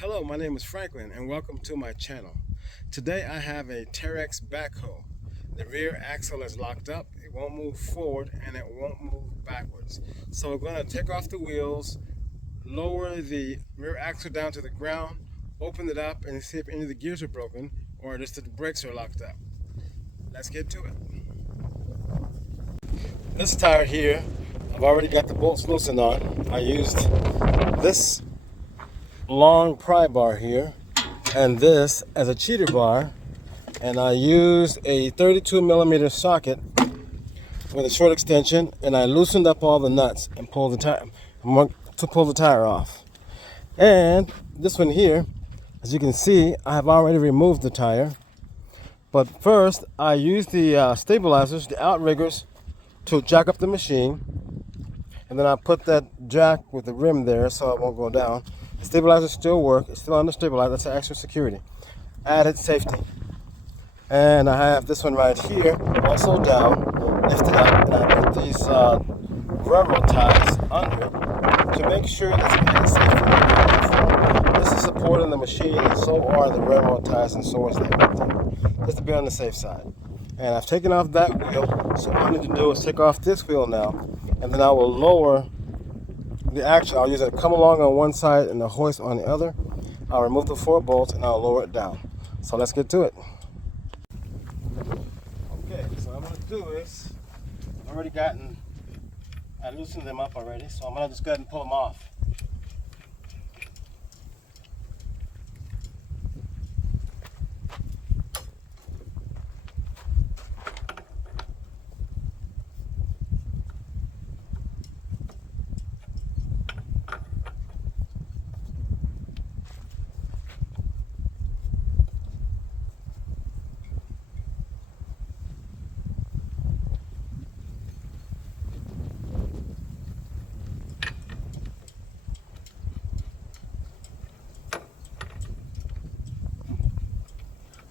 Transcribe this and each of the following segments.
Hello, my name is Franklin and welcome to my channel. Today I have a Terex Backhoe. The rear axle is locked up, it won't move forward and it won't move backwards. So we're going to take off the wheels, lower the rear axle down to the ground, open it up and see if any of the gears are broken or just the brakes are locked up. Let's get to it. This tire here, I've already got the bolts loosened on. I used this long pry bar here and this as a cheater bar, and I used a 32mm socket with a short extension, and I loosened up all the nuts and pulled the tire off. And this one here, as you can see, I have already removed the tire, but first I used the stabilizers, the outriggers, to jack up the machine, and then I put that jack with the rim there so it won't go down. The stabilizers still work, it's still under stabilizer, that's extra security. Added safety. And I have this one right here, also down, lifted up, and I put these railroad ties under to make sure that it's added safety. This is supporting the machine, and so are the railroad ties, and so is the everything, just to be on the safe side. And I've taken off that wheel, so what I need to do is take off this wheel now, and then I will lower the axle. I'll use it to come along on one side and the hoist on the other. I'll remove the 4 bolts and I'll lower it down. So let's get to it. Okay, so what I'm going to do is, I loosened them up already, so I'm going to just go ahead and pull them off.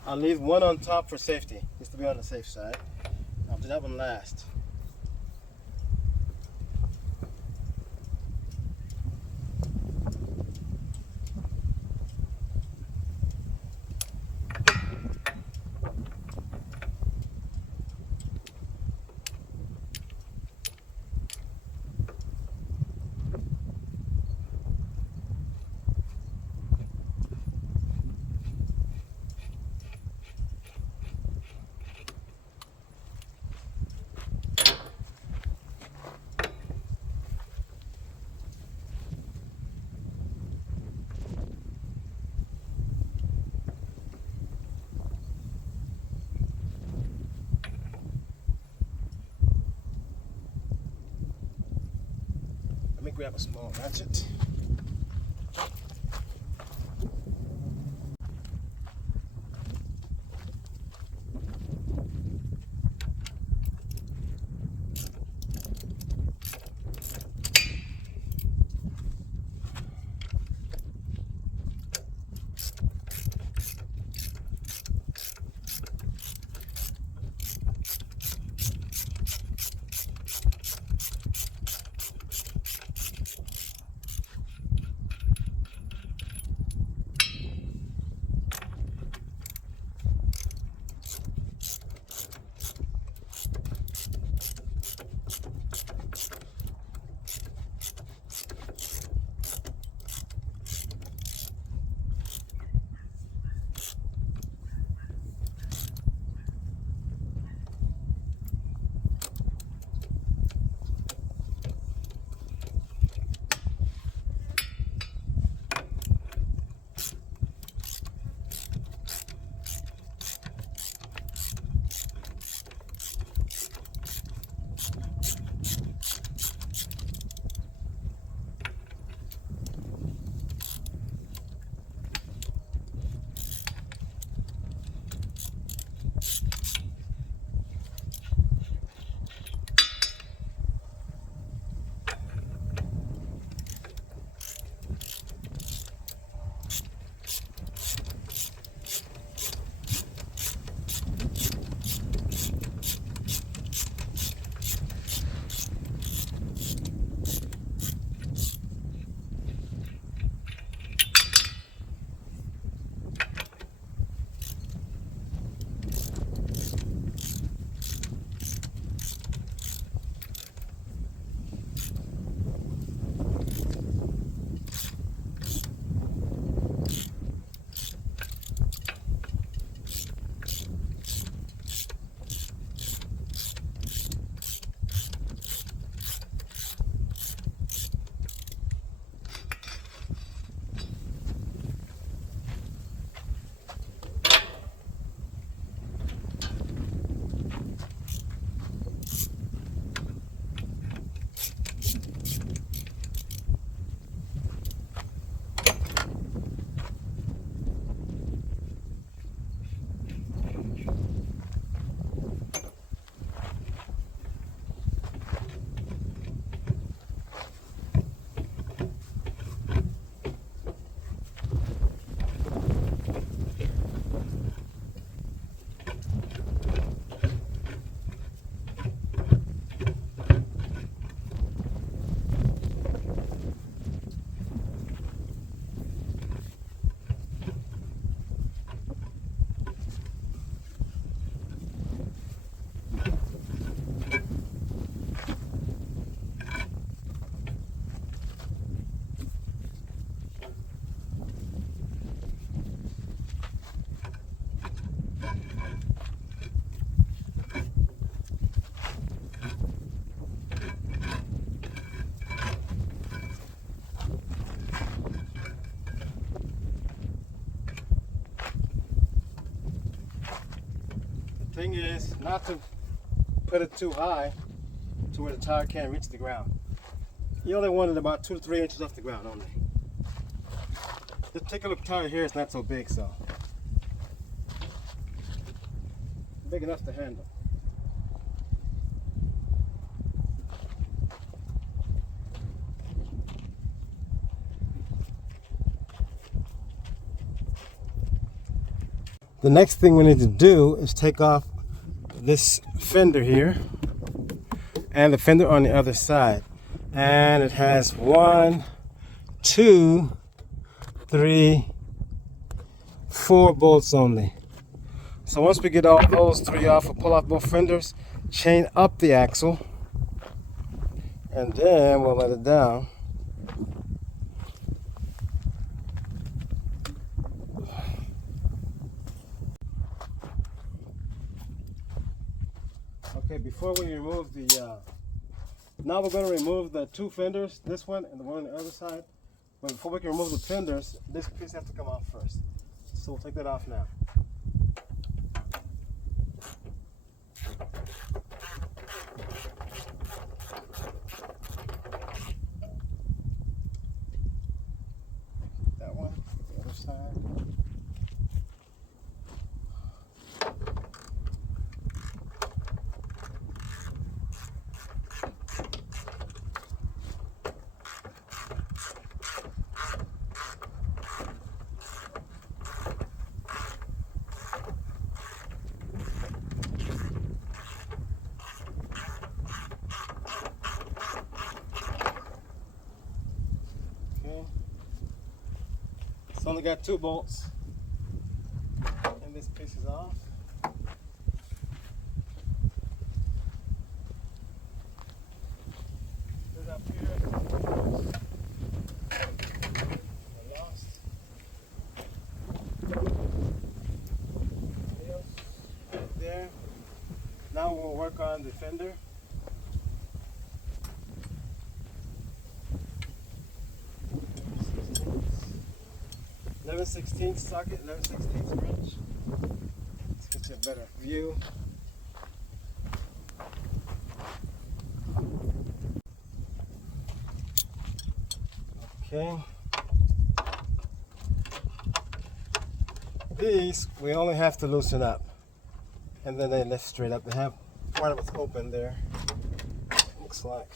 I'll leave one on top for safety, just to be on the safe side. I'll do that one last. Let me grab a small ratchet. thing is not to put it too high to where the tire can't reach the ground. You only want it about 2 to 3 inches off the ground only. This particular tire here is not so big, so big enough to handle. The next thing we need to do is take off this fender here and the fender on the other side. And it has 1, 2, 3, 4 bolts only. So once we get all those 3 off, we'll pull off both fenders, chain up the axle, and then we'll let it down. Okay, before we remove the, now we're going to remove the 2 fenders, this one and the one on the other side. But before we can remove the fenders, this piece has to come off first. So we'll take that off now. That one, the other side. It's only got 2 bolts, and this piece is off. Put it up here. We're lost. Right there. Now we'll work on the fender. 11/16 socket, 11/16 wrench. Let's get you a better view. Okay. These we only have to loosen up, and then they lift straight up. They have part of it's open there. Looks like.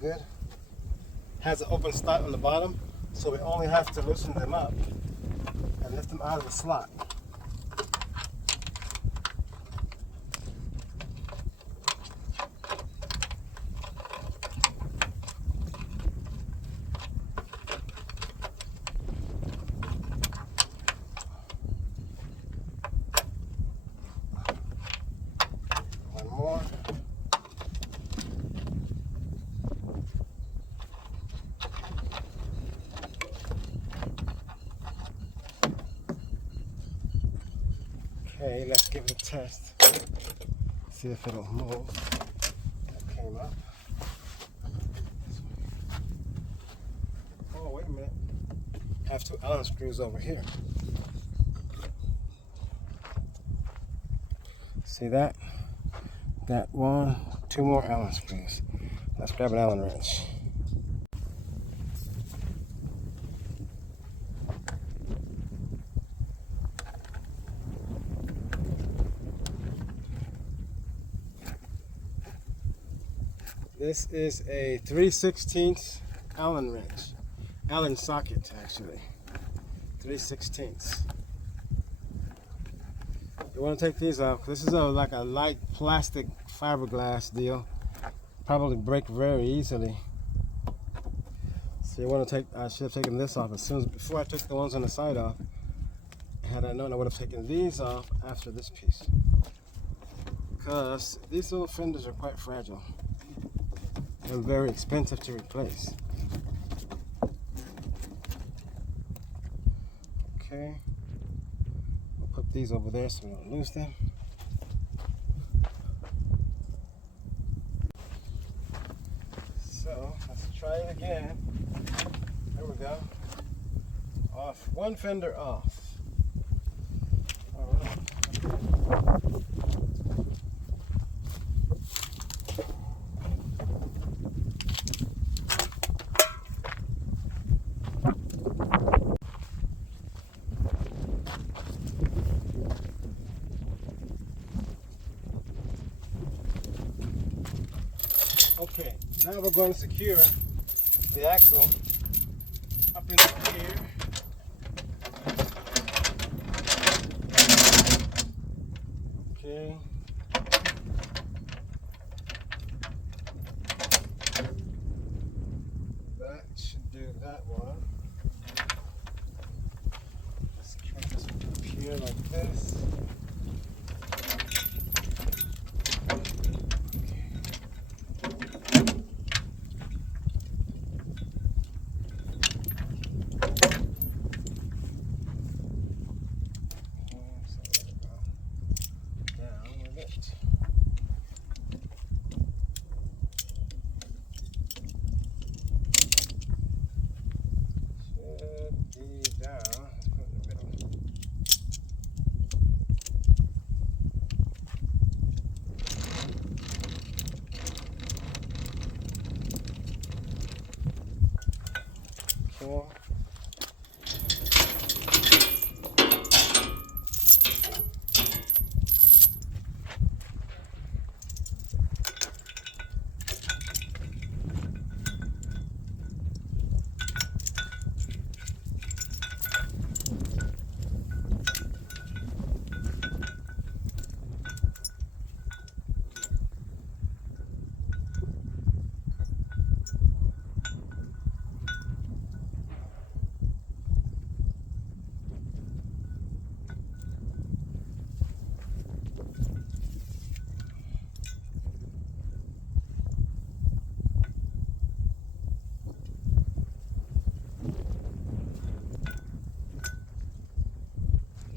Good. Has an open slot on the bottom, so we only have to loosen them up and lift them out of the slot. One more. Okay, let's give it a test. See if it'll move. That came up. Oh, wait a minute. I have 2 Allen screws over here. See that? Got 1, 2 more Allen screws. Let's grab an Allen wrench. This is a 3/16 Allen wrench. Allen socket, actually. 3/16. You want to take these off. This is like a light plastic fiberglass deal. Probably break very easily. So you want to take, I should have taken this off before I took the ones on the side off. Had I known, I would have taken these off after this piece. Because these little fenders are quite fragile and very expensive to replace. Okay, we'll put these over there so we don't lose them. So let's try it again. There we go. Off. One fender off. All right. Okay, now we're going to secure the axle up in here. Okay. That should do that one. Secure this one up here like this. Cool.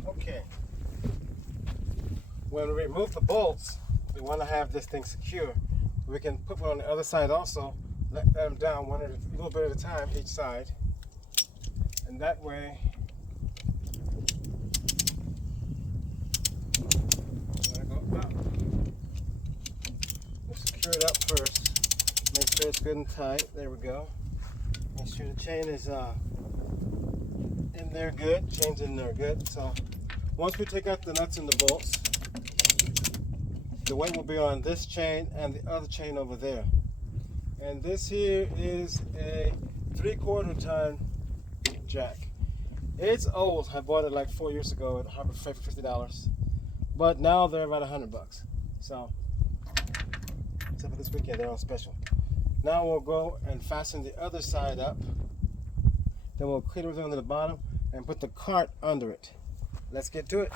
Okay. When we remove the bolts, we want to have this thing secure. We can put one on the other side also, let them down one at a little bit at a time each side. And that way, go up. We'll secure it up first. Make sure it's good and tight. There we go. Make sure the chain is in there good. Chain's in there good. So once we take out the nuts and the bolts, the weight will be on this chain and the other chain over there. And this here is a 3/4 ton jack. It's old. I bought it like 4 years ago at Harbor Freight for $50. But now they're about $100. So, except for this weekend, they're on special. Now we'll go and fasten the other side up. Then we'll clean everything on the bottom and put the cart under it. Let's get to it.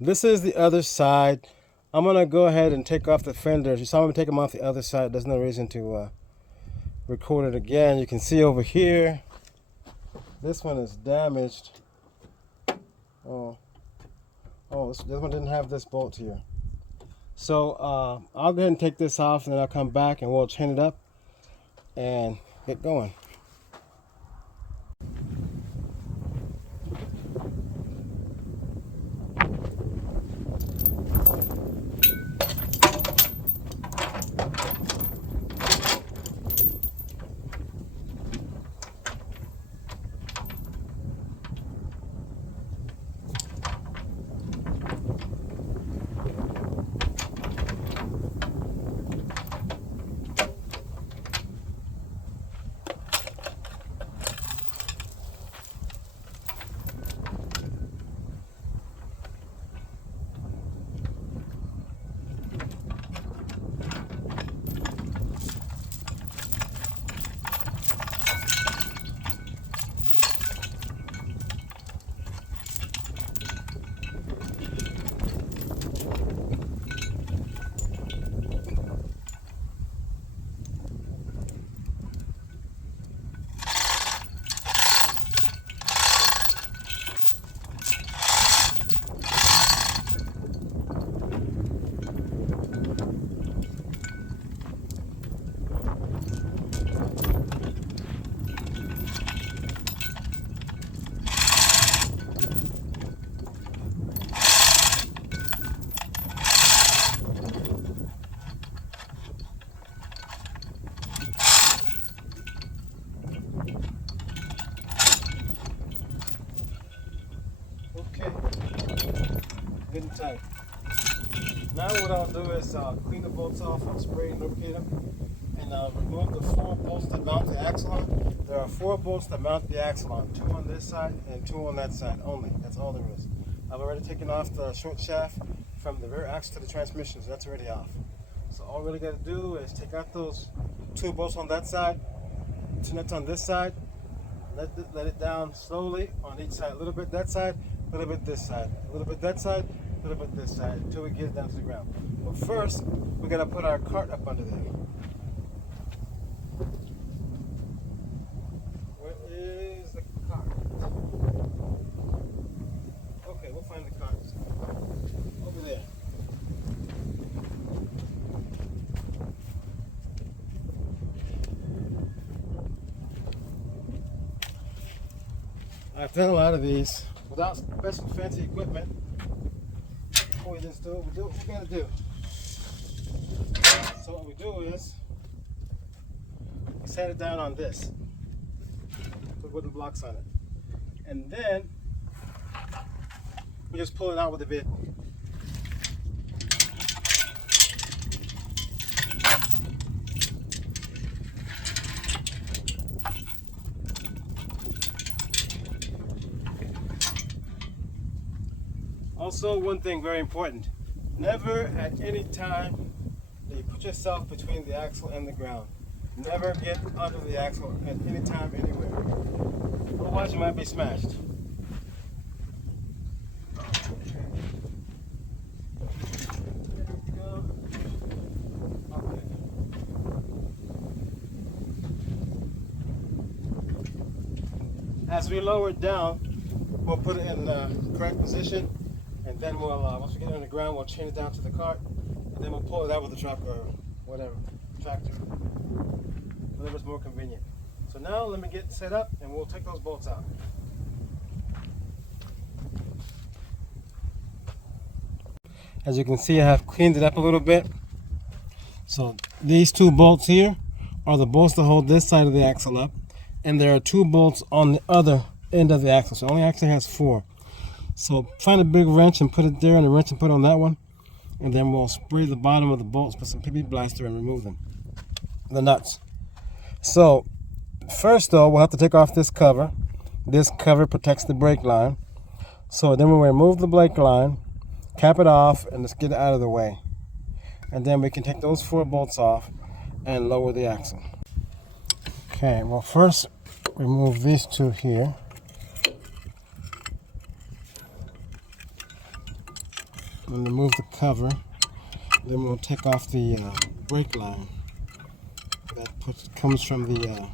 This is the other side. I'm going to go ahead and take off the fenders. You saw me take them off the other side. There's no reason to record it again. You can see over here, this one is damaged. Oh, this one didn't have this bolt here. So I'll go ahead and take this off, and then I'll come back and we'll chain it up and get going. tight. Now what I'll do is clean the bolts off, I'll spray and lubricate them, and I'll remove the 4 bolts that mount the axle on. There are 4 bolts that mount the axle on, 2 on this side and 2 on that side only. That's all there is. I've already taken off the short shaft from the rear axle to the transmission, so that's already off. So all we really got to do is take out those 2 bolts on that side, 2 nuts on this side, let it down slowly on each side, a little bit that side, a little bit this side, a little bit that side, a little bit this side, until we get it down to the ground. But first, we got to put our cart up under there. Where is the cart? Okay, we'll find the cart. Over there. I've done a lot of these without special fancy equipment. We just do what we gotta do. So what we do is we set it down on this, put wooden blocks on it, and then we just pull it out with the vehicle. Also, one thing very important, never at any time that you put yourself between the axle and the ground. Never get under the axle at any time, anywhere. Otherwise you might be smashed. As we lower it down, we'll put it in the correct position. And then we'll, once we get it on the ground, we'll chain it down to the cart, and then we'll pull it out with the truck or whatever, tractor, whatever's more convenient. So now let me get set up, and we'll take those bolts out. As you can see, I have cleaned it up a little bit. So these 2 bolts here are the bolts that hold this side of the axle up, and there are 2 bolts on the other end of the axle. So it only actually has 4. So find a big wrench and put it there, and a wrench and put it on that one, and then we'll spray the bottom of the bolts with some PB blaster and remove them, the nuts. So first though, we'll have to take off this cover. This cover protects the brake line. So then we remove the brake line, cap it off, and let's get it out of the way. And then we can take those 4 bolts off and lower the axle. Okay, well first remove these 2 here. And remove the cover. Then we'll take off the brake line that comes from the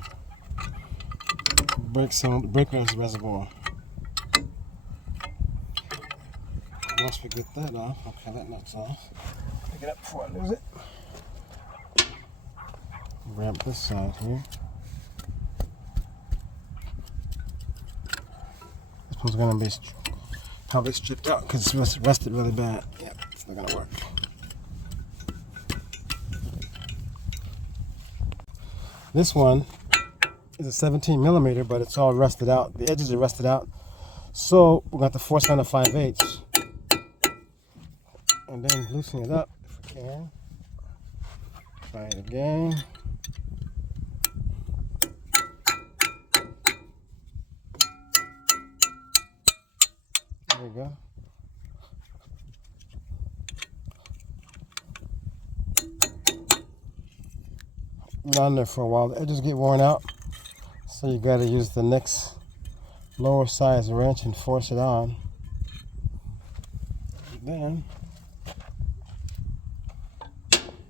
brake reservoir. Once we get that off, okay, that nut's off. Pick it up before I lose it. Grab this side here. This one's gonna be probably stripped out because it's rusted really bad. Yep, it's not gonna work. This one is a 17 millimeter, but it's all rusted out. The edges are rusted out. So we're going to have to force down a 5/8 and then loosen it up if we can. Try it again. There we go. Been on there for a while. The edges get worn out, so you got to use the next lower size wrench and force it on. And then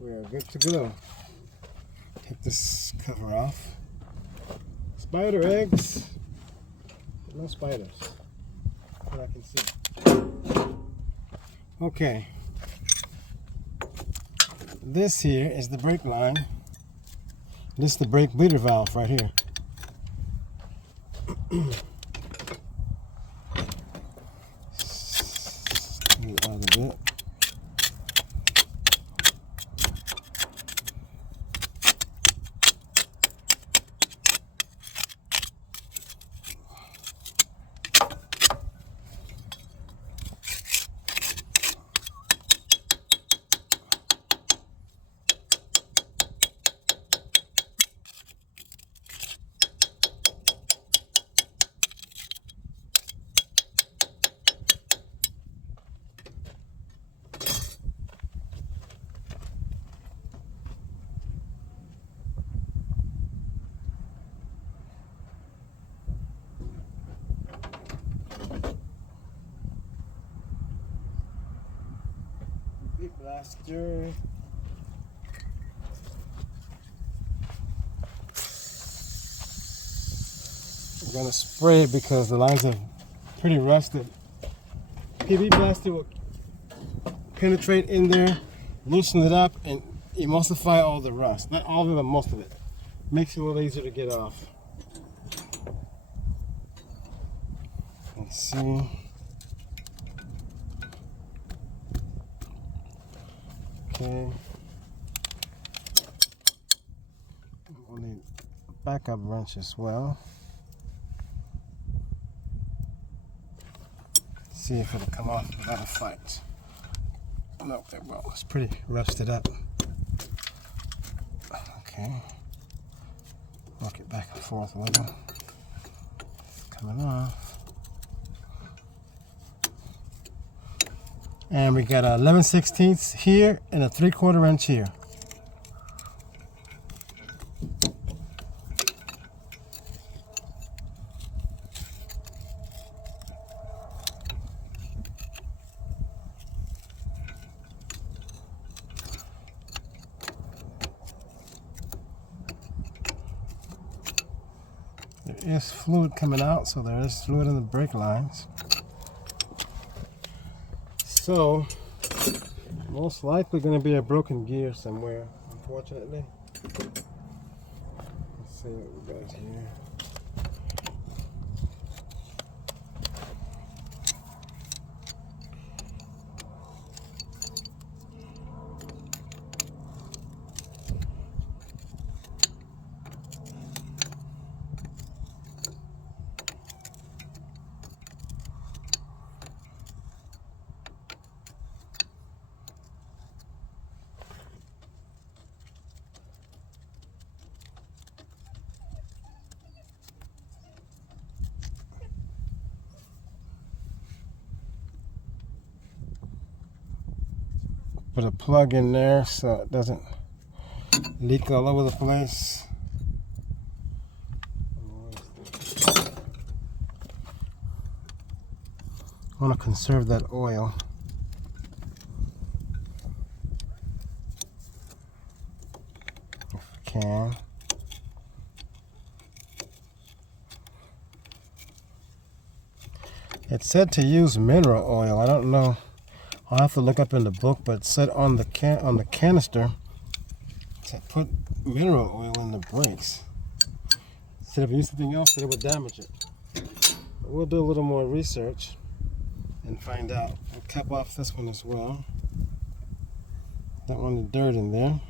we are good to go. Take this cover off. Spider eggs. No spiders that I can see. Okay. This here is the brake line. This is the brake bleeder valve right here. Get it out of the bit. blaster. I'm gonna spray it because the lines are pretty rusted. PB blaster will penetrate in there, loosen it up, and emulsify all the rust. Not all of it, but most of it. Makes it a little easier to get off. Let's see. Okay. We'll need a backup wrench as well. See if it'll come off without a fight. No, it won't. It's pretty rusted up. Okay. Work it back and forth a little. Coming off. And we got a 11/16 here and a 3/4 inch here. There is fluid coming out, so there is fluid in the brake lines. So, most likely going to be a broken gear somewhere, unfortunately. Let's see what we got here. Put a plug in there so it doesn't leak all over the place. I want to conserve that oil. If we can. It said to use mineral oil. I don't know. I'll have to look up in the book, but it said on the canister to put mineral oil in the brakes. Instead of using something else, that it would damage it. But we'll do a little more research and find out. I'll cap off this one as well. Don't want any dirt in there.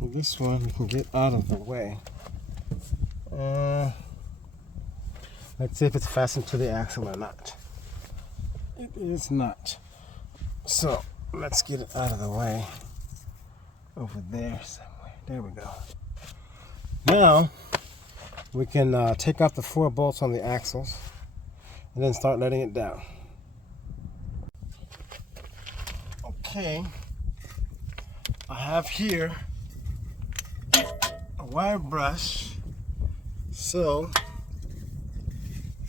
And this one we can get out of the way. Let's see if it's fastened to the axle or not. It is not. So let's get it out of the way. Over there somewhere. There we go. Now we can take off the 4 bolts on the axles and then start letting it down. Okay. I have here a wire brush, so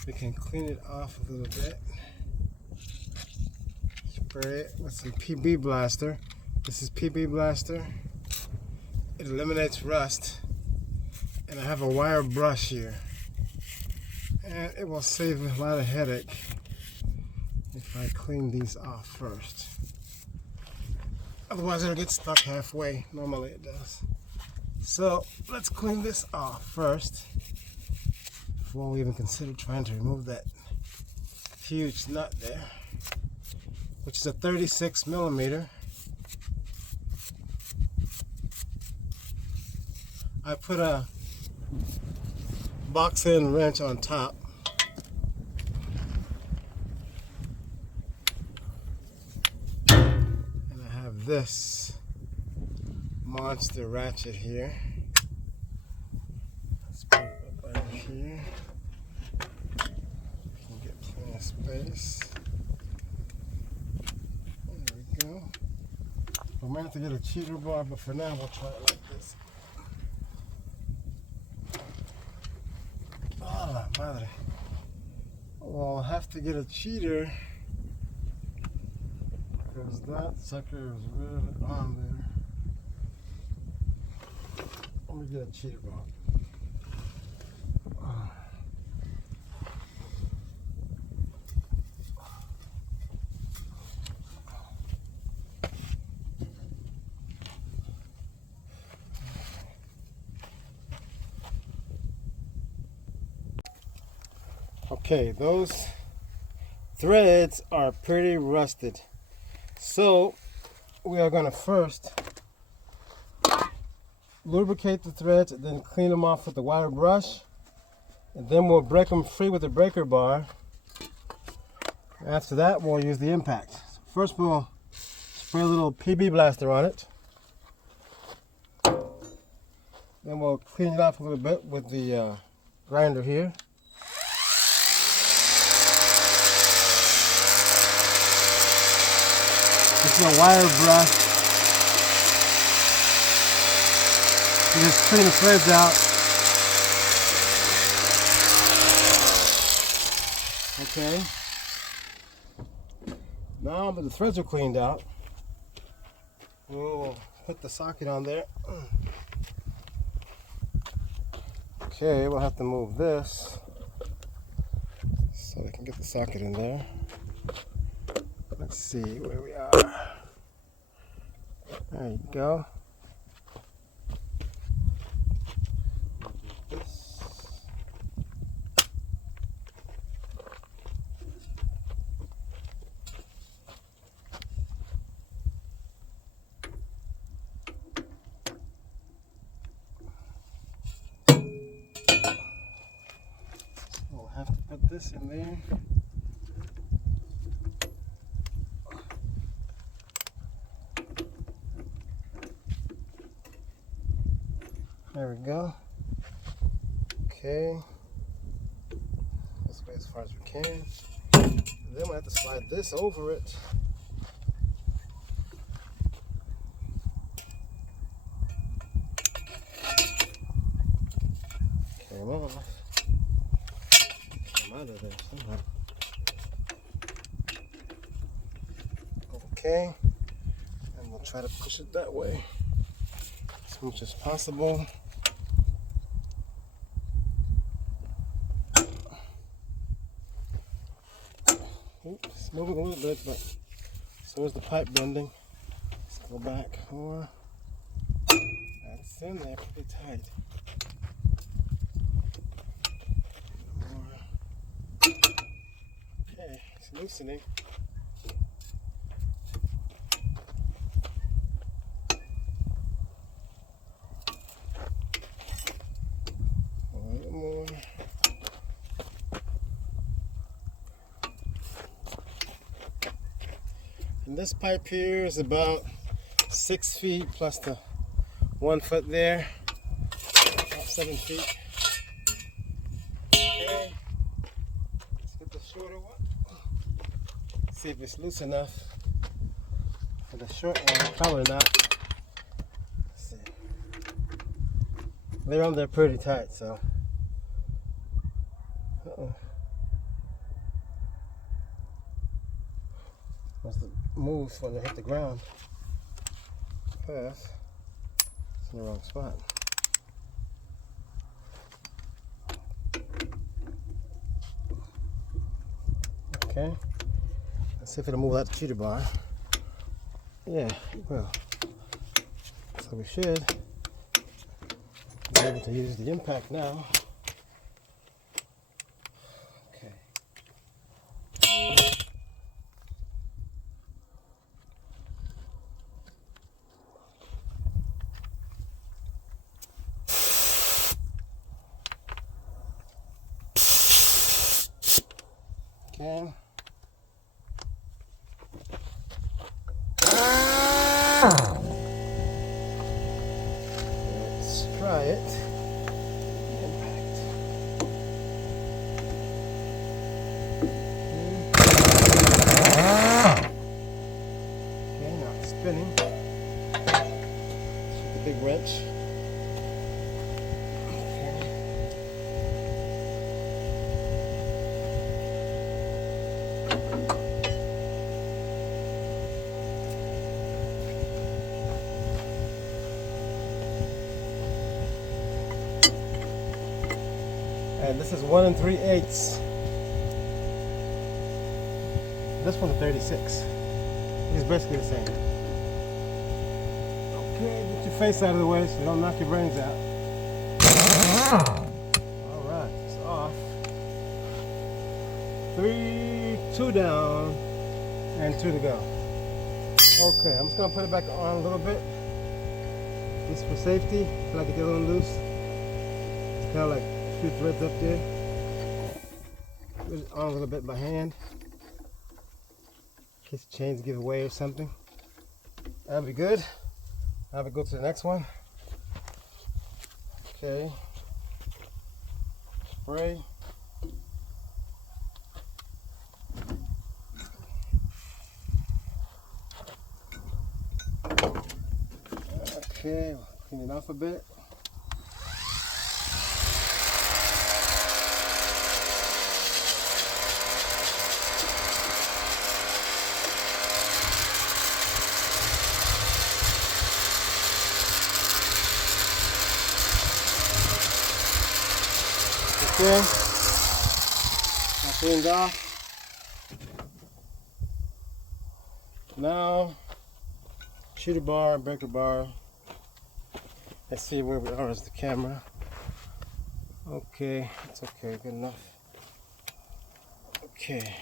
we can clean it off a little bit. Spray it with some PB blaster. This is PB blaster. It eliminates rust. And I have a wire brush here. And it will save a lot of headache if I clean these off first. Otherwise it'll get stuck halfway. Normally it does. So let's clean this off first before we even consider trying to remove that huge nut there, which is a 36 millimeter. I put a box end wrench on top. And I have this monster ratchet here. Let's put it up right here. Can get plenty of space. There we go. We might have to get a cheater bar, but for now we'll try it like this. Oh, la madre. Well, I'll have to get a cheater because that sucker is really on there. Let me get a cheater bar. Okay, those threads are pretty rusted. So we are going to first lubricate the threads and then clean them off with the wire brush. And then we'll break them free with the breaker bar. After that, we'll use the impact. So first we'll spray a little PB blaster on it. Then we'll clean it off a little bit with the grinder here. This is a wire brush. You just clean the threads out. Okay. Now that the threads are cleaned out, we'll put the socket on there. Okay, we'll have to move this so we can get the socket in there. Let's see where we are. There you go. We'll have to put this in there. There we go. Okay. This way as far as we can. And then we'll have to slide this over it. Came off. Came out of there somehow. Okay. And we'll try to push it that way as much as possible. It's moving a little bit, but so is the pipe bending. Let's go back more. That's in there pretty tight. More. Okay, it's loosening. A little more. And this pipe here is about 6 feet plus the 1 foot there, about 7 feet. Okay, let's get the shorter one. See if it's loose enough for the short one. Probably not. Let's see. They're on there pretty tight, so. Uh-oh. Must have moved when they hit the ground. Because it's in the wrong spot. Okay. Let's see if it'll move that cheater bar. Yeah, it will. So we should be able to use the impact now. Okay. Okay. Let's try it. Impact. Okay, now it's spinning. With the big wrench. And this is 1 3/8. This one's 36. It's basically the same. Okay, get your face out of the way so you don't knock your brains out. Alright, it's off. 3, 2 down, and 2 to go. Okay, I'm just going to put it back on a little bit. Just for safety, so I can get a little loose. It's kind of like a few threads up there. Put it on a little bit by hand. In case the chains give away or something. That'll be good. Now we go to the next one. Okay. Spray. Okay, clean it off a bit. Okay, I cleaned off. Now, shooter bar, breaker bar. Let's see where we are as the camera. Okay, it's okay, good enough. Okay.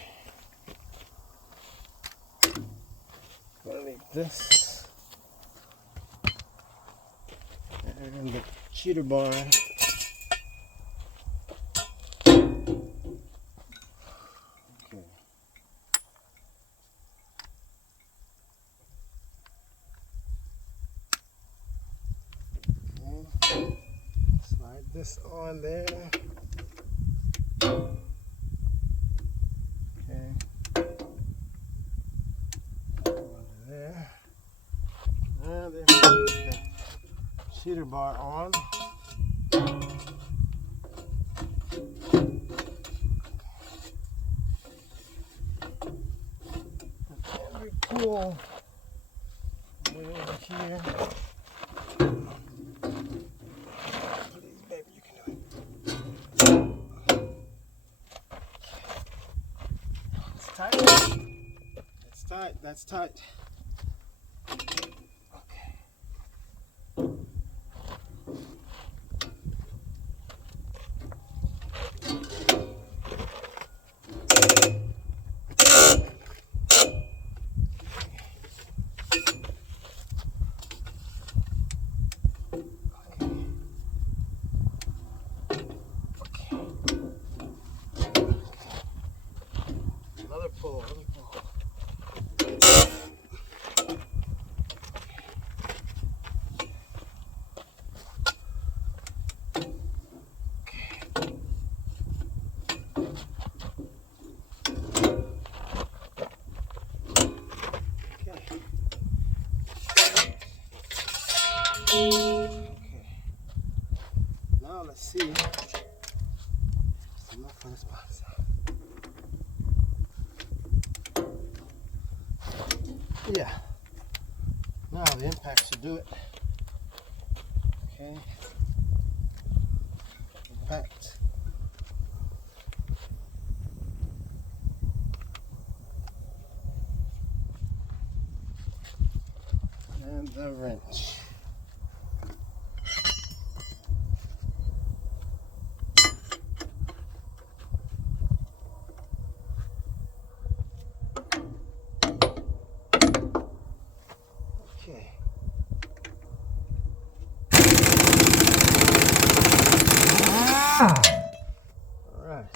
Gonna leave this. And the cheater bar. Slide this on there. Okay. Under there. And then put the cheater bar on. And we pull way over here. That's tight. Okay. Another pull. Okay. Now let's see. There's enough for this box. Yeah. Now the impact should do it. Okay. Impact. And the wrench. Okay. All right.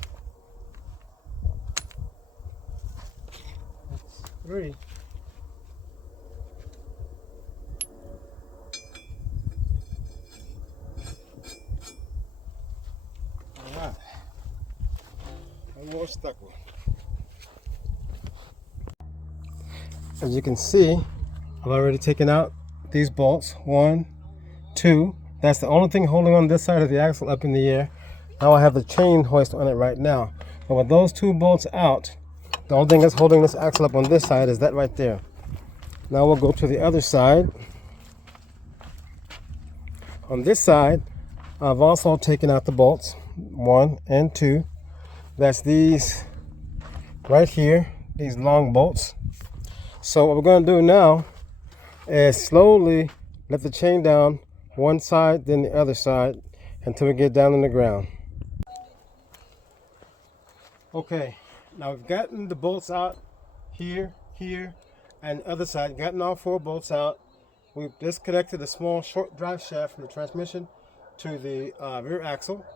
That's 3. All right. One more stuck one. As you can see, I've already taken out these bolts. 1, 2. That's the only thing holding on this side of the axle up in the air. Now I have the chain hoist on it right now. But with those 2 bolts out, the only thing that's holding this axle up on this side is that right there. Now we'll go to the other side. On this side, I've also taken out the bolts. 1 and 2. That's these right here, these long bolts. So what we're going to do now is slowly let the chain down one side, then the other side, until we get down in the ground. Okay, now we've gotten the bolts out here, here, and the other side. Gotten all 4 bolts out. We've disconnected a small short drive shaft from the transmission to the rear axle.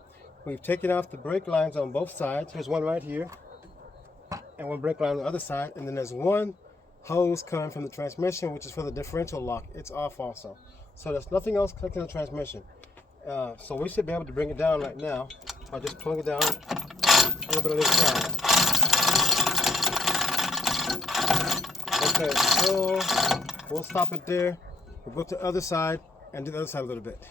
We've taken off the brake lines on both sides. There's one right here and one brake line on the other side, and then there's one hose coming from the transmission, which is for the differential lock. It's off also. So there's nothing else connecting the transmission. So we should be able to bring it down right now by just pulling it down a little bit on each side. Okay, so we'll stop it there. We'll go to the other side and do the other side a little bit.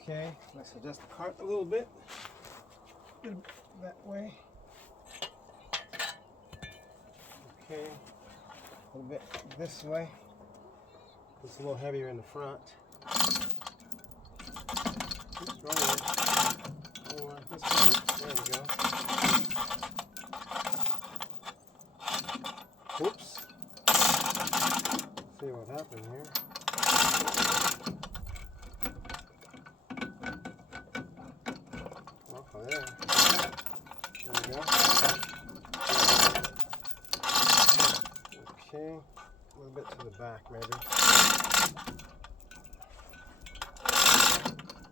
Okay, let's adjust the cart a little bit. That way. Okay, a little bit this way. It's a little heavier in the front. Oops, wrong way. Or this way. There we go. Whoops. Let's see what happened here. There. There we go. Okay, a little bit to the back maybe.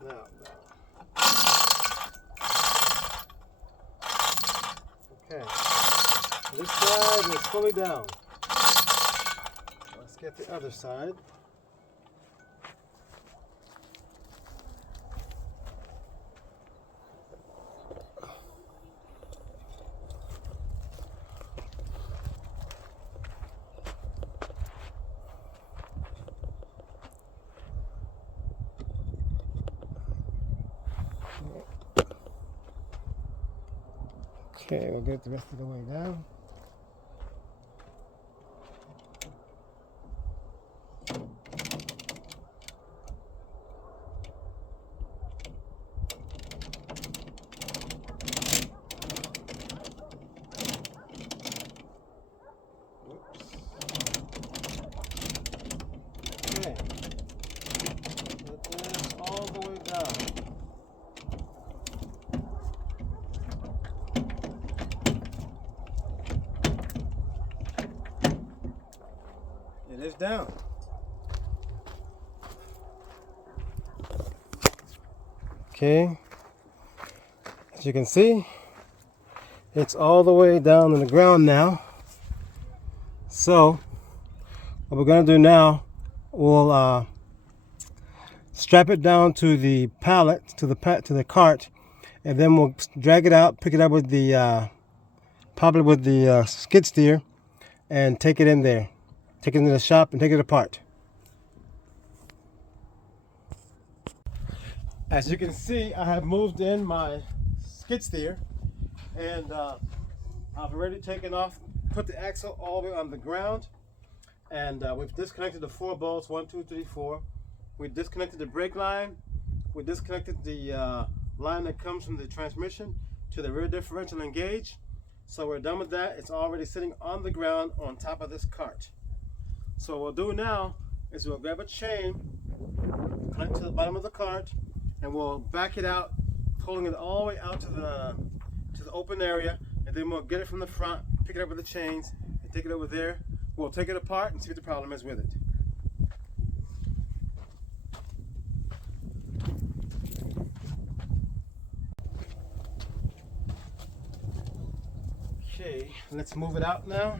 Now. Okay, this side is fully down. Let's get the other side. Okay, we'll get the rest of the way down. Okay, let this all the way down. It is down. Okay, as you can see, it's all the way down on the ground now. So what we're going to do now, we'll strap it down to the pallet, to the cart, and then we'll drag it out, pick it up with the probably with the skid steer, and take it in there. Take it into the shop and take it apart. As you can see, I have moved in my skid steer, and I've already taken off, put the axle all the way on the ground, and we've disconnected the 4 bolts, 1, 2, 3, 4. We disconnected the brake line. We disconnected the line that comes from the transmission to the rear differential engage. So we're done with that. It's already sitting on the ground on top of this cart. So what we'll do now is we'll grab a chain, connect to the bottom of the cart, and we'll back it out, pulling it all the way out to the open area, and then we'll get it from the front, pick it up with the chains, and take it over there. We'll take it apart and see what the problem is with it. Okay, let's move it out now.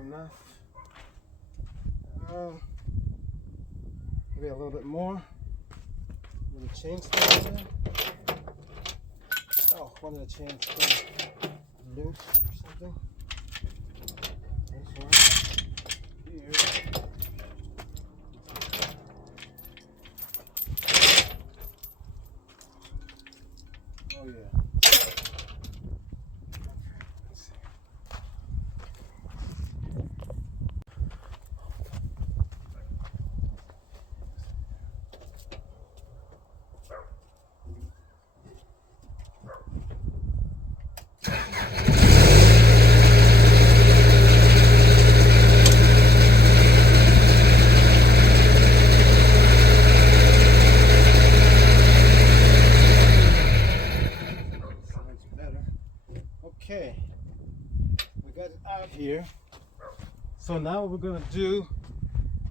enough. Maybe a little bit more. Maybe chain string in there. Oh, one of the chains loose or something. This one here. Oh yeah. Okay, we got it out here. So now what we're going to do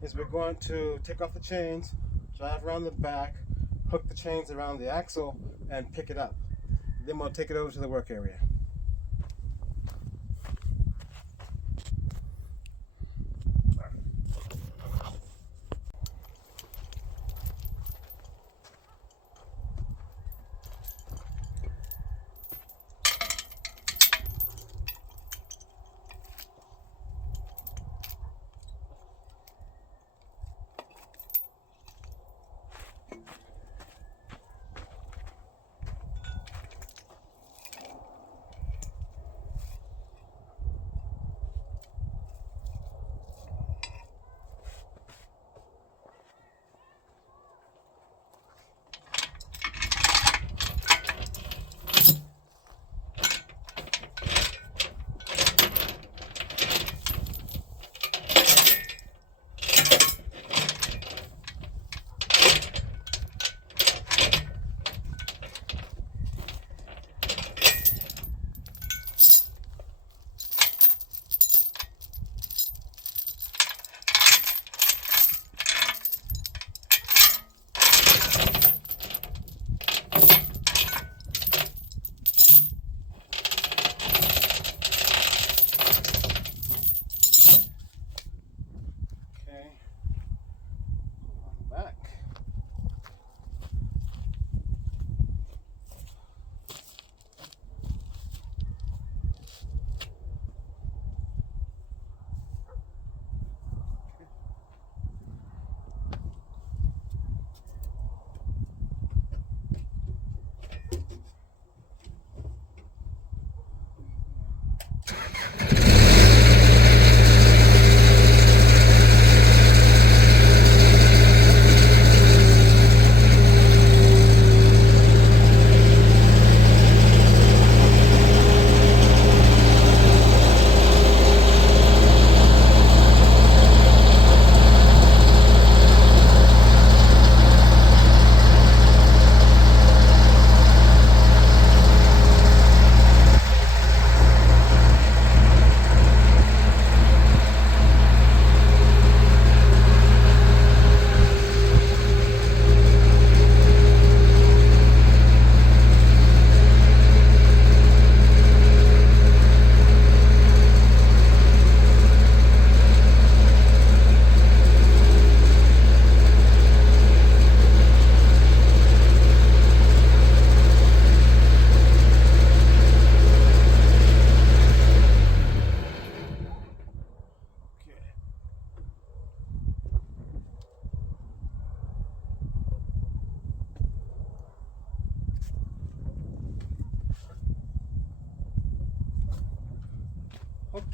is we're going to take off the chains, drive around the back, hook the chains around the axle, and pick it up. Then we'll take it over to the work area.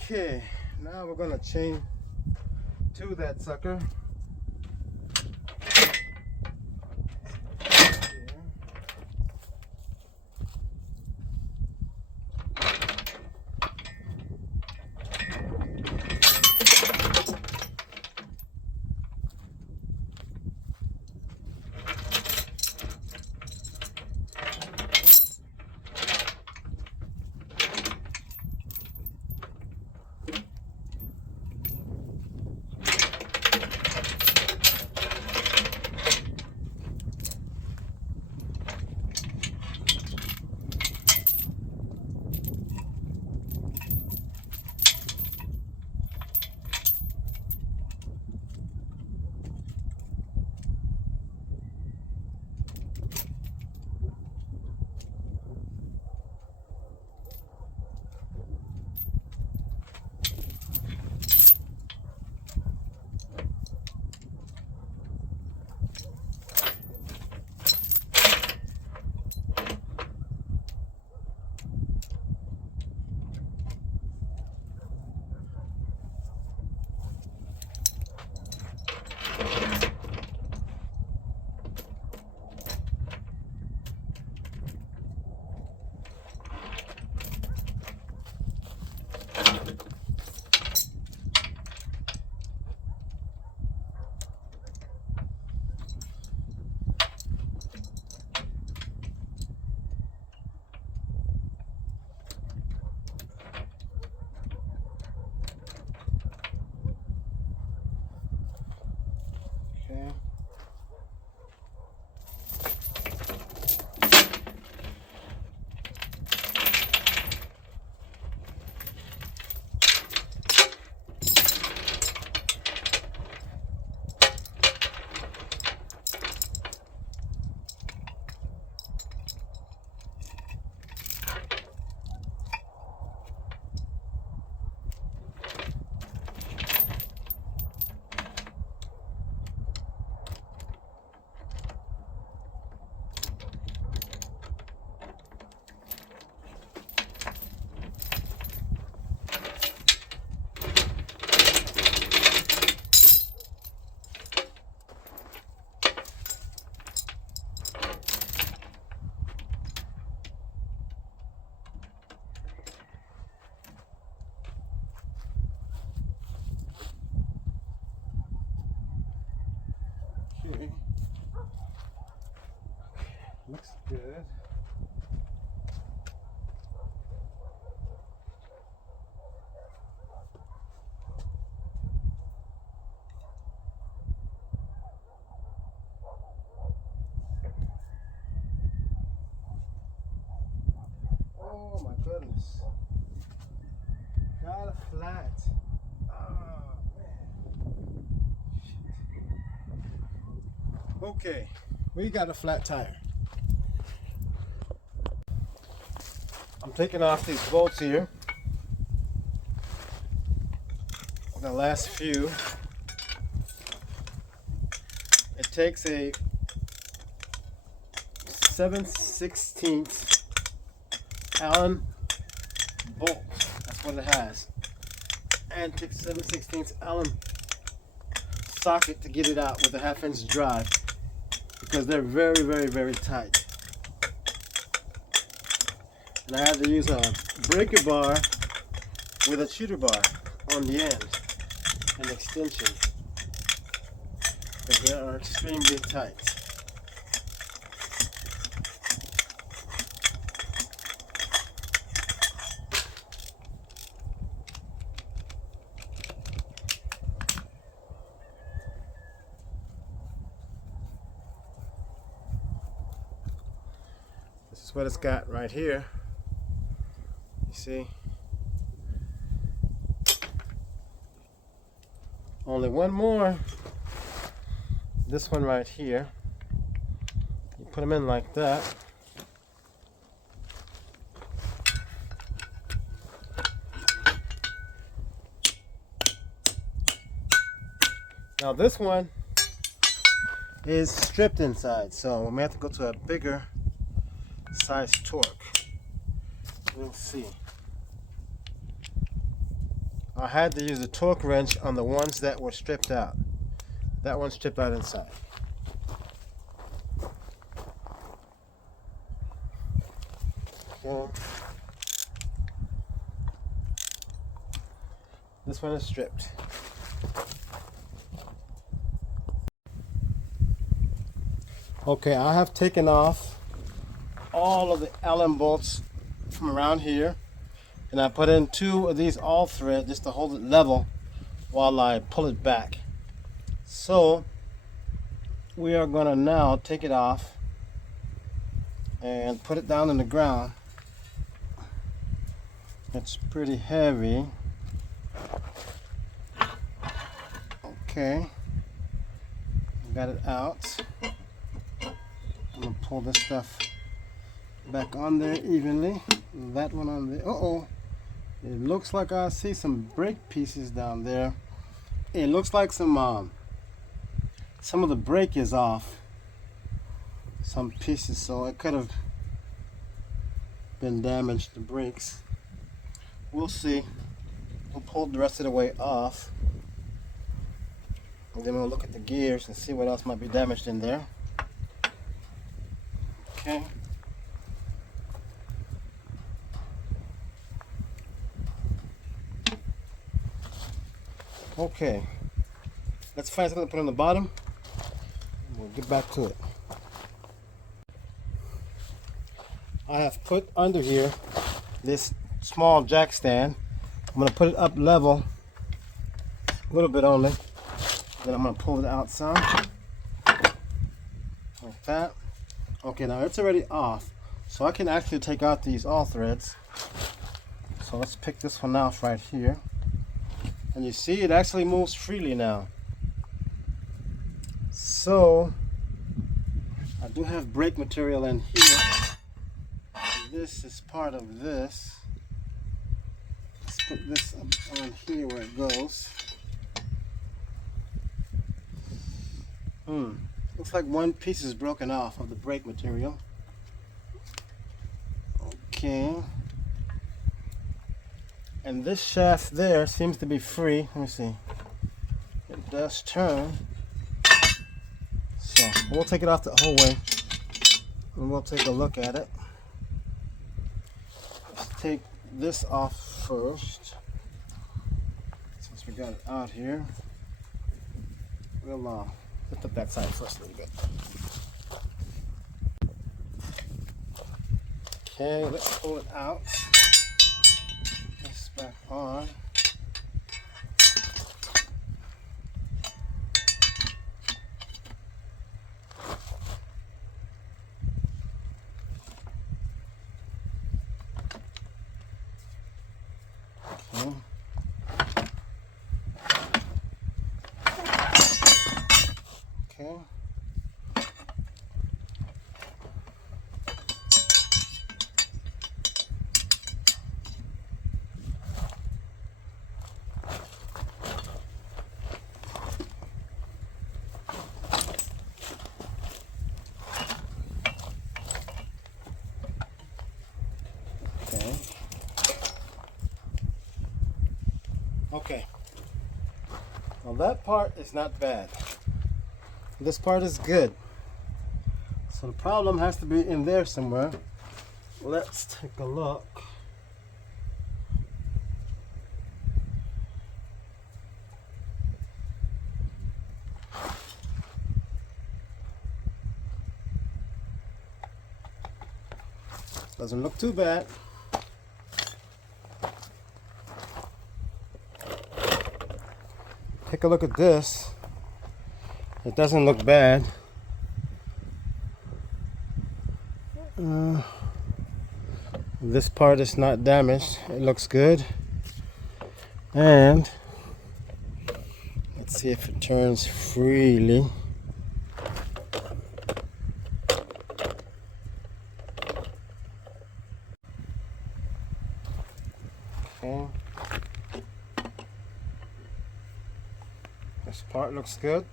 Okay, now we're gonna chain to that sucker. Looks good. Oh my goodness. Got a flat. Oh man. Okay, we got a flat tire. I'm taking off these bolts here. The last few. It takes a 7/16 Allen bolt. That's what it has. And it takes a 7/16 Allen socket to get it out with a 1/2-inch drive because they're very, very, very tight. And I had to use a breaker bar with a cheater bar on the end, an extension, because they are extremely tight. This is what it's got right here. You see? Only one more. This one right here. You put them in like that. Now this one is stripped inside, so we may have to go to a bigger size torque. We'll see. I had to use a torque wrench on the ones that were stripped out. That one's stripped out inside. Okay. This one is stripped. Okay, I have taken off all of the Allen bolts from around here, and I put in 2 of these all thread just to hold it level while I pull it back. So we are going to now take it off and put it down in the ground. It's pretty heavy. Okay, got it out. I'm going to pull this stuff back on there evenly. That one on there. Uh-oh. It looks like I see some brake pieces down there. It looks like some of the brake is off. Some pieces, so it could have been damaged, the brakes. We'll see. We'll pull the rest of the way off. And then we'll look at the gears and see what else might be damaged in there. Okay. Okay. Let's find something to put on the bottom. We'll get back to it. I have put under here this small jack stand. I'm going to put it up level, a little bit only. Then I'm going to pull it outside like that. Okay, now it's already off, so I can actually take out these all threads. So let's pick this one off right here. And you see it actually moves freely now. So I do have brake material in here. This is part of this. Let's put this on here where it goes. Looks like one piece is broken off of the brake material. Okay. And this shaft there seems to be free. Let me see. It does turn. So we'll take it off the whole way and we'll take a look at it. Let's take this off first. Since we got it out here. We'll lift up that side first a little bit. Okay, let's pull it out. This back on. Okay. Okay. Okay. Okay. Well, that part is not bad. This part is good. So the problem has to be in there somewhere. Let's take a look. Doesn't look too bad. Take a look at this. It doesn't look bad. This part is not damaged. It looks good. And let's see if it turns freely. Okay. This part looks good.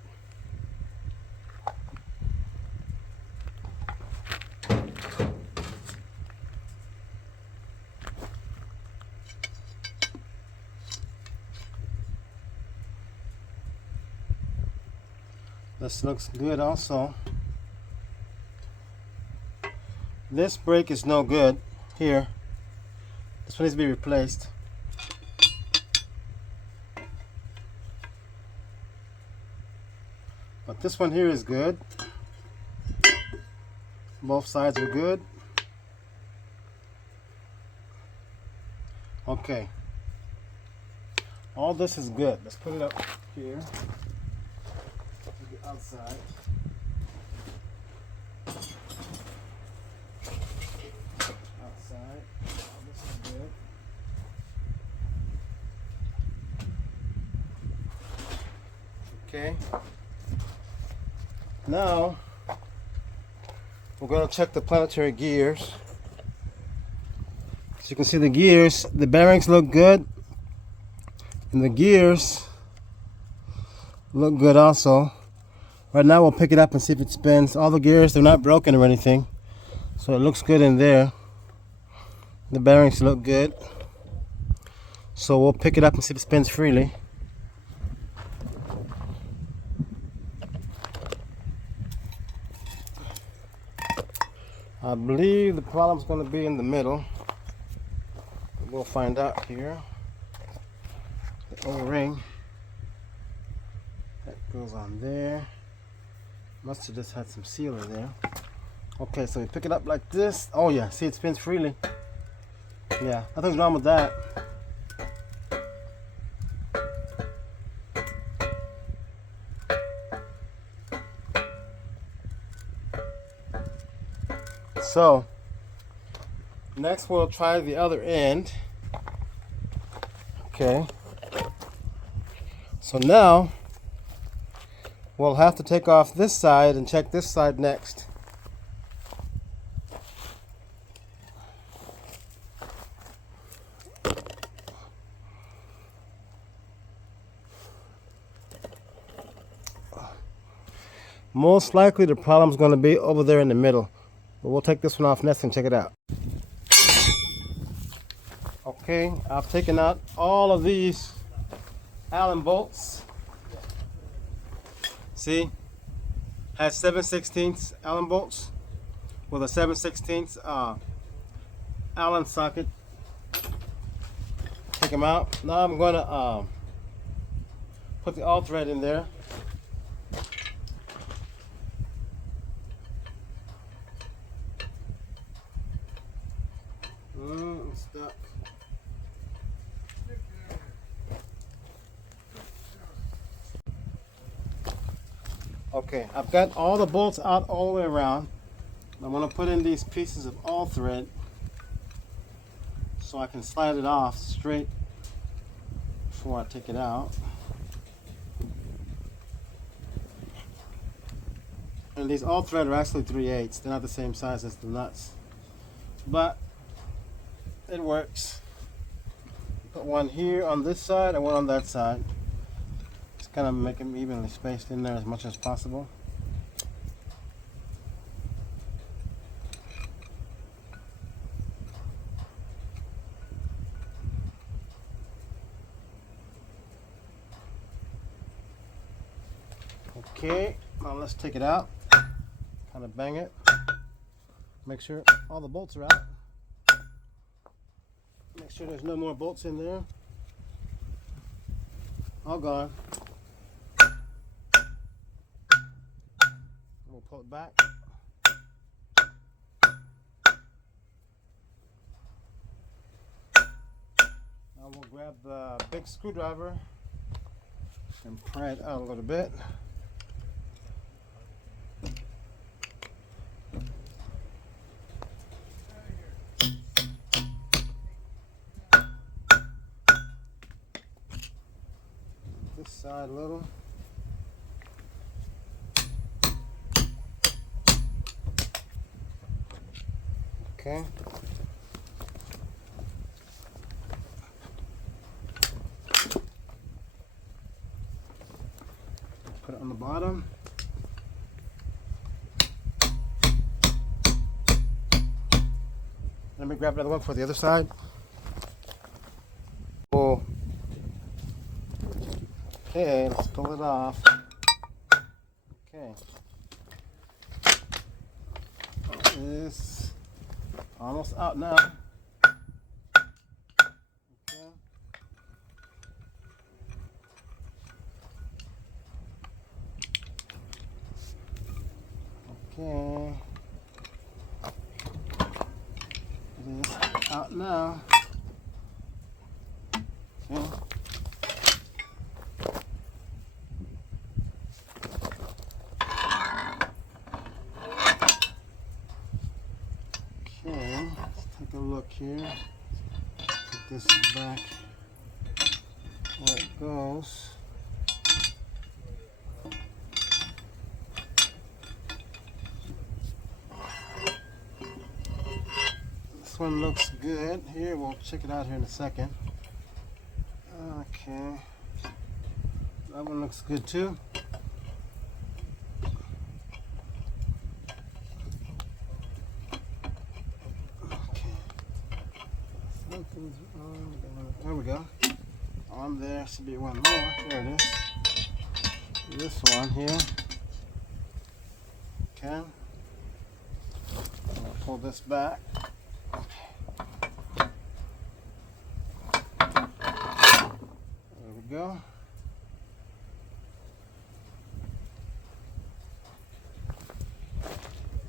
This looks good also. This brake is no good here. This one needs to be replaced. But this one here is good. Both sides are good. Okay. All this is good. Let's put it up here. The outside. Outside. All this is good. Okay. Now we're going to check the planetary gears. So you can see the gears, the bearings look good, and the gears look good also. Right now we'll pick it up and see if it spins. All the gears, they're not broken or anything, so it looks good in there. The bearings look good, so we'll pick it up and see if it spins freely. I believe the problem's going to be in the middle. We'll find out here. The O-ring that goes on there. Must have just had some sealer there. Okay, so we pick it up like this. Oh yeah, see, it spins freely. Yeah, nothing's wrong with that. So next we'll try the other end. Okay. So now we'll have to take off this side and check this side next. Most likely the problem's going to be over there in the middle. But we'll take this one off next and check it out. Okay, I've taken out all of these Allen bolts. See, has 7/16 Allen bolts with a 7/16 Allen socket. Take them out. Now I'm going to put the all thread in there. stuck. Okay, I've got all the bolts out all the way around. I'm going to put in these pieces of all thread so I can slide it off straight before I take it out. And these all thread are actually 3/8. They're not the same size as the nuts, but it works. Put one here on this side and one on that side. Just kind of make them evenly spaced in there as much as possible. Okay, now let's take it out. Kind of bang it. Make sure all the bolts are out. Make sure there's no more bolts in there. All gone. We'll pull it back. Now we'll grab the big screwdriver and pry it out a little bit. This side a little. Okay. Put it on the bottom. Let me grab another one for the other side. Oh. Okay, let's pull it off. Okay. It's almost out now. Okay. Okay. It is out now. Okay. Okay, let's take a look here. Put this back where it goes. This one looks good. Here, we'll check it out here in a second. Okay. That one looks good too. Something's wrong. There we go. On there should be one more. There it is. This one here. Okay. I'll pull this back. There we go.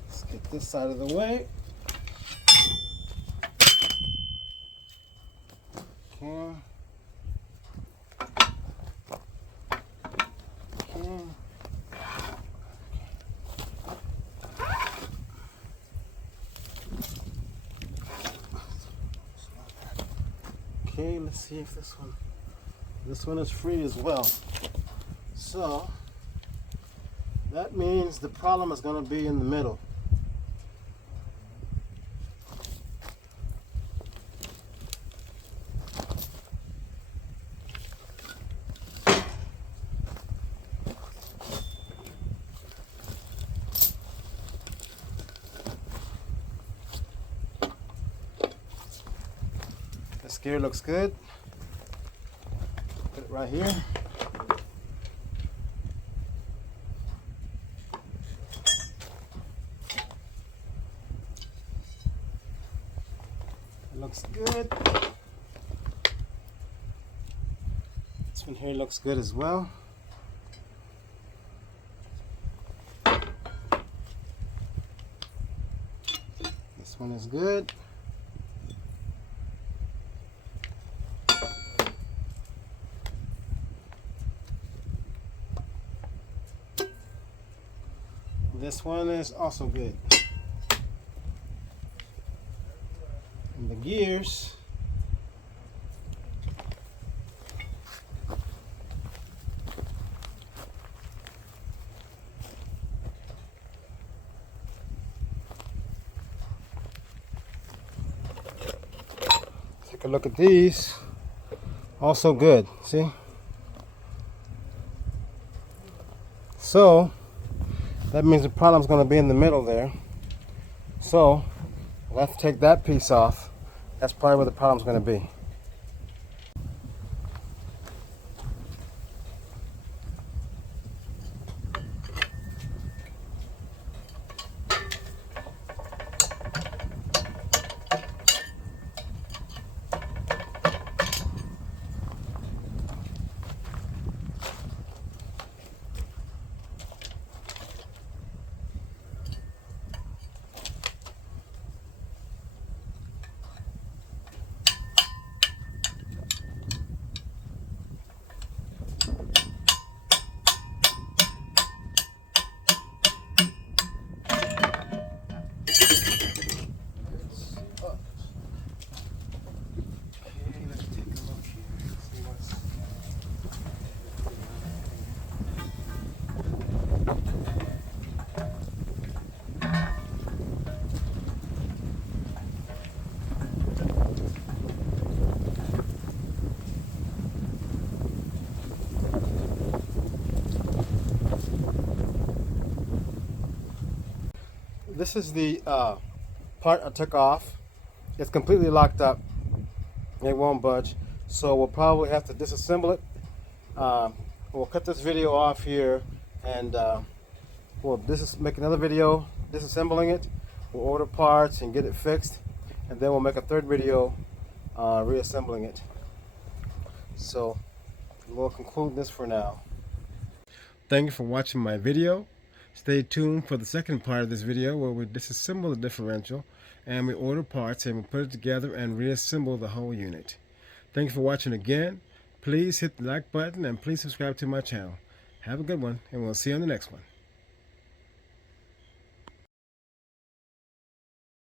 Let's get this side of the way. Okay. Okay, let's see if this one is free as well. So that means the problem is going to be in the middle. This gear looks good. Put it right here. It looks good. This one here looks good as well. This one is good. This one is also good. And the gears, take a look at these. Also good, see? So that means the problem's going to be in the middle there. So we'll have to take that piece off. That's probably where the problem's going to be. This is the part I took off. It's completely locked up. It won't budge. So we'll probably have to disassemble it. We'll cut this video off here, and we'll make another video disassembling it. We'll order parts and get it fixed, and then we'll make a third video reassembling it. So we'll conclude this for now. Thank you for watching my video. Stay tuned for the second part of this video where we disassemble the differential and we order parts and we put it together and reassemble the whole unit. Thank you for watching again. Please hit the like button and please subscribe to my channel. Have a good one, and we'll see you on the next one.